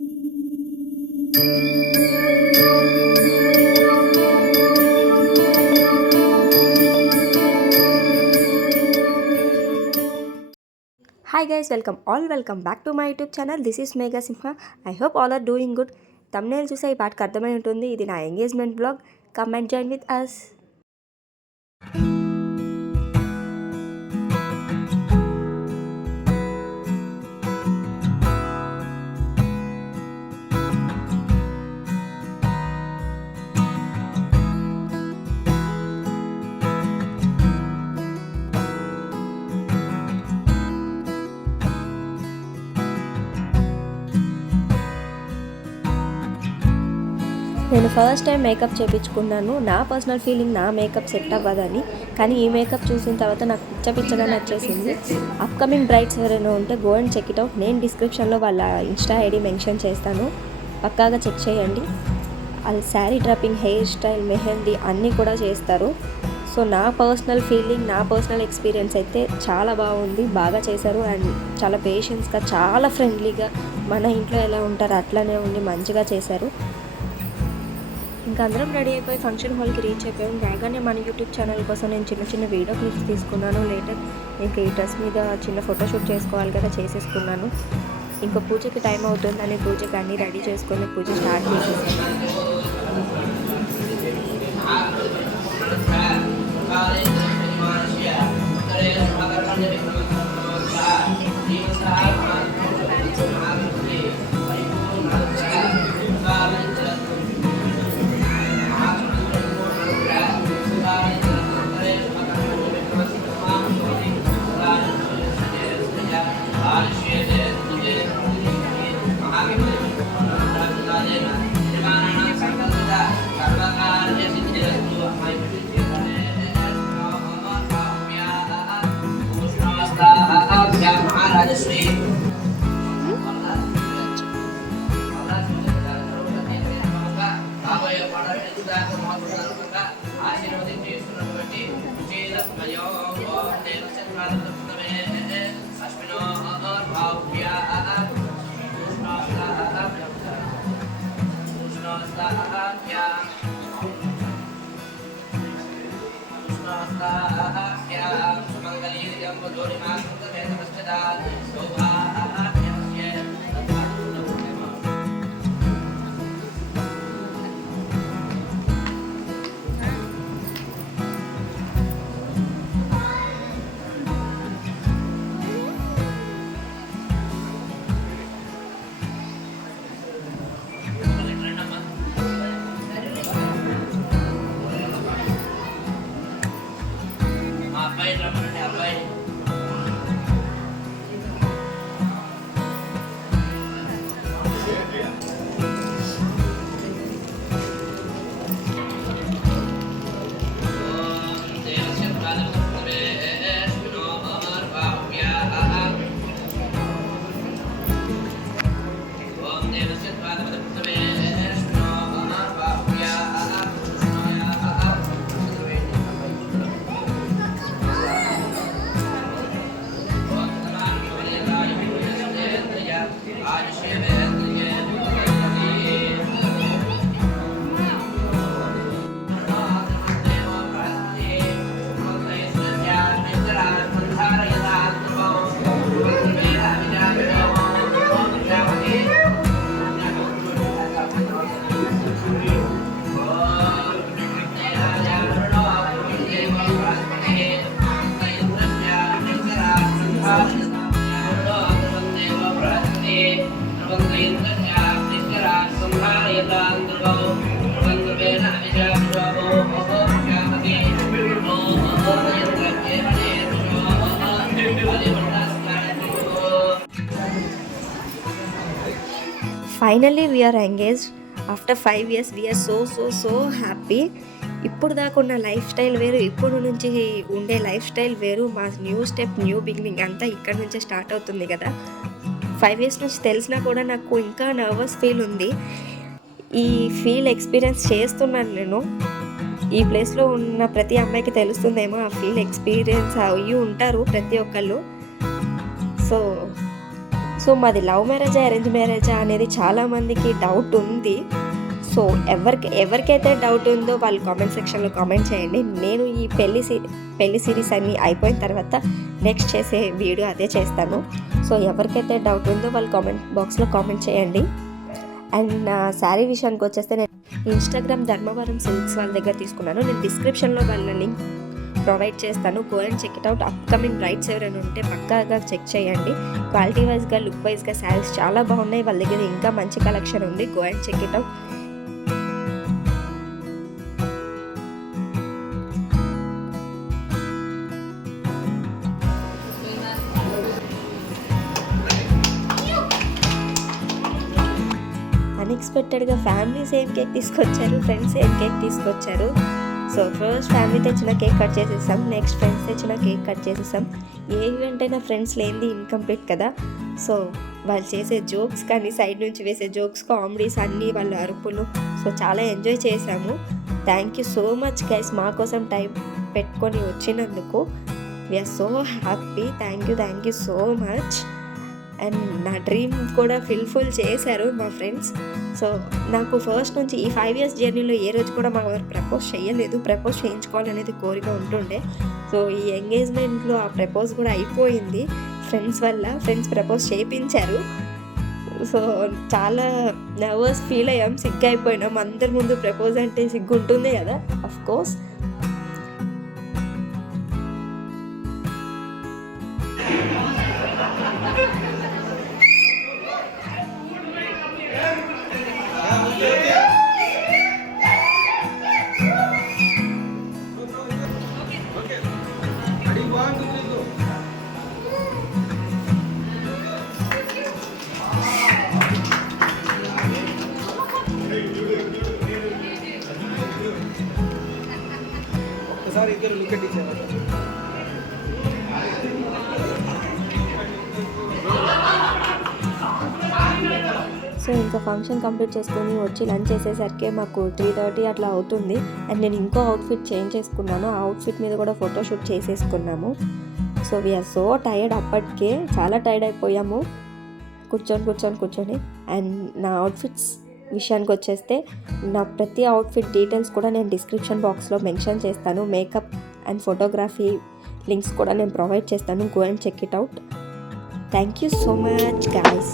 Hi guys, welcome back to my YouTube channel. This is Mega Simha. I hope all are doing good. Thumbnail చూసే ఈ పాటకు అర్థమై ఉంటుంది, ఇది నా engagement blog. Come and join with us. నేను first time makeup చేయించుకున్నాను. నా పర్సనల్ ఫీలింగ్ నా మేకప్ సెట్ అవ్వదని, కానీ ఈ మేకప్ చూసిన తర్వాత నాకు పిచ్చగా నచ్చేసింది. అప్కమింగ్ బ్రైడ్స్ ఎవరైనా ఉంటే go and check it out. నేను డిస్క్రిప్షన్లో వాళ్ళ ఇన్స్టా ఐడి మెన్షన్ చేస్తాను, పక్కాగా చెక్ చేయండి. వాళ్ళు sari dropping, hair style, mehndi అన్నీ కూడా చేస్తారు. సో నా పర్సనల్ ఫీలింగ్, నా పర్సనల్ ఎక్స్పీరియన్స్ అయితే చాలా బాగుంది, బాగా చేశారు. అండ్ చాలా పేషెన్స్గా, చాలా ఫ్రెండ్లీగా, మన ఇంట్లో ఎలా ఉంటారో అట్లనే ఉండి మంచిగా చేశారు. ఇంకా అందరం రెడీ అయిపోయి ఫంక్షన్ హాల్కి రీచ్ అయిపోయాం. రాగానే మన యూట్యూబ్ ఛానల్ కోసం నేను చిన్న వీడియో క్లిప్స్ తీసుకున్నాను. లేటర్ ఇంకా ఈ డ్రెస్ మీద చిన్న ఫోటోషూట్ చేసుకోవాలి కదా, చేసేసుకున్నాను. ఇంకా పూజకి టైం అవుతుందని పూజకి అన్నీ రెడీ చేసుకొని పూజ స్టార్ట్ చేసేసాను. Finally we're engaged after 5 years. We're so happy. ఇప్పుడు దాకా ఉన్న లైఫ్ స్టైల్ వేరు, ఇప్పుడు నుంచి ఉండే లైఫ్ స్టైల్ వేరు. మా న్యూ స్టెప్, న్యూ బిగినింగ్ అంతా ఇక్కడ నుంచే స్టార్ట్ అవుతుంది కదా. 5 years నుంచి తెలిసినా కూడా నాకు ఇంకా నర్వస్ ఫీల్ ఉంది. ఈ ఫీల్ ఎక్స్పీరియన్స్ చేస్తున్నాను నేను. ఈ ప్లేస్లో ఉన్న ప్రతి అమ్మాయికి తెలుస్తుందేమో ఆ ఫీల్ ఎక్స్పీరియన్స్ అయ్యి ఉంటారు ప్రతి ఒక్కళ్ళు. సో సో మాది లవ్ మ్యారేజా అరేంజ్ మ్యారేజా అనేది చాలామందికి డౌట్ ఉంది. సో ఎవరికైతే డౌట్ ఉందో వాళ్ళు కామెంట్ సెక్షన్లో కామెంట్ చేయండి. నేను ఈ పెళ్లి సిరీస్ అన్నీ అయిపోయిన తర్వాత నెక్స్ట్ చేసే వీడియో అదే చేస్తాను. సో ఎవరికైతే డౌట్ ఉందో వాళ్ళు కామెంట్ బాక్స్లో కామెంట్ చేయండి. అండ్ నా శారీ విషయానికి వచ్చేస్తే నేను ఇన్స్టాగ్రామ్ ధర్మవరం సిల్క్స్ వాళ్ళ దగ్గర తీసుకున్నాను. నేను డిస్క్రిప్షన్లో వాళ్ళ లింక్ ప్రొవైడ్ చేస్తాను. Go and check it out. Upcoming brides ఎవరైనా ఉంటే పక్కాగా చెక్ చేయండి. క్వాలిటీ వైజ్గా, లుక్ వైజ్గా శారీస్ చాలా బాగున్నాయి. వాళ్ళ దగ్గర ఇంకా మంచి కలెక్షన్ ఉంది. Go and check it out. అన్ఎక్స్పెక్టెడ్గా ఫ్యామిలీ సేమ్ కేక్ తీసుకొచ్చారు, ఫ్రెండ్స్ సేమ్ కేక్ తీసుకొచ్చారు. సో ఫస్ట్ ఫ్యామిలీ తెచ్చిన కేక్ కట్ చేసేసాం, నెక్స్ట్ ఫ్రెండ్స్ తెచ్చిన కేక్ కట్ చేసేసాం. ఏ ఈవెంట్ అయినా ఫ్రెండ్స్ లేనిది ఇన్కంప్లీట్ కదా. సో వాళ్ళు చేసే జోక్స్ కానీ, సైడ్ నుంచి వేసే జోక్స్, కామెడీస్ అన్నీ, వాళ్ళ అరుపులు, సో చాలా ఎంజాయ్ చేశాము. Thank you so much guys, మా కోసం టైం పెట్టుకొని వచ్చినందుకు. We're so happy. Thank you so much. And నా డ్రీమ్ కూడా ఫుల్ఫిల్ చేశారు మా ఫ్రెండ్స్. సో నాకు ఫస్ట్ నుంచి ఈ 5 years జర్నీలో ఏ రోజు కూడా మా వారు ప్రపోజ్ చేయలేదు. ప్రపోజ్ చేయించుకోవాలనేది కోరిక ఉంటుండే. సో ఈ ఎంగేజ్మెంట్లో ఆ ప్రపోజ్ కూడా అయిపోయింది ఫ్రెండ్స్ వల్ల. ఫ్రెండ్స్ ప్రపోజ్ చేయించారు. సో చాలా నర్వస్ ఫీల్ అయ్యాం, సిగ్గు అయిపోయినాం. అందరి ముందు ప్రపోజ్ అంటే సిగ్గు ఉంటుంది కదా, అఫ్ కోర్స్. ఒకసారి ఇద్దరు look at each other. So ఇంకా ఫంక్షన్ కంప్లీట్ చేసుకొని వచ్చి లంచ్ చేసేసరికి మాకు 3:30 అట్లా అవుతుంది. అండ్ నేను ఇంకో అవుట్ఫిట్ చేంజ్ చేసుకున్నాను. ఆ అవుట్ఫిట్ మీద కూడా ఫోటోషూట్ చేసేసుకున్నాము. సో వీఆర్ సో టైర్డ్, అప్పటికే చాలా టైర్డ్ అయిపోయాము కూర్చొని. అండ్ నా అవుట్ఫిట్స్ విషయానికి వచ్చేస్తే నా ప్రతి అవుట్ఫిట్ డీటెయిల్స్ కూడా నేను డిస్క్రిప్షన్ బాక్స్లో మెన్షన్ చేస్తాను. మేకప్ అండ్ ఫోటోగ్రఫీ లింక్స్ కూడా నేను ప్రొవైడ్ చేస్తాను. Go and check it out. Thank you so much guys.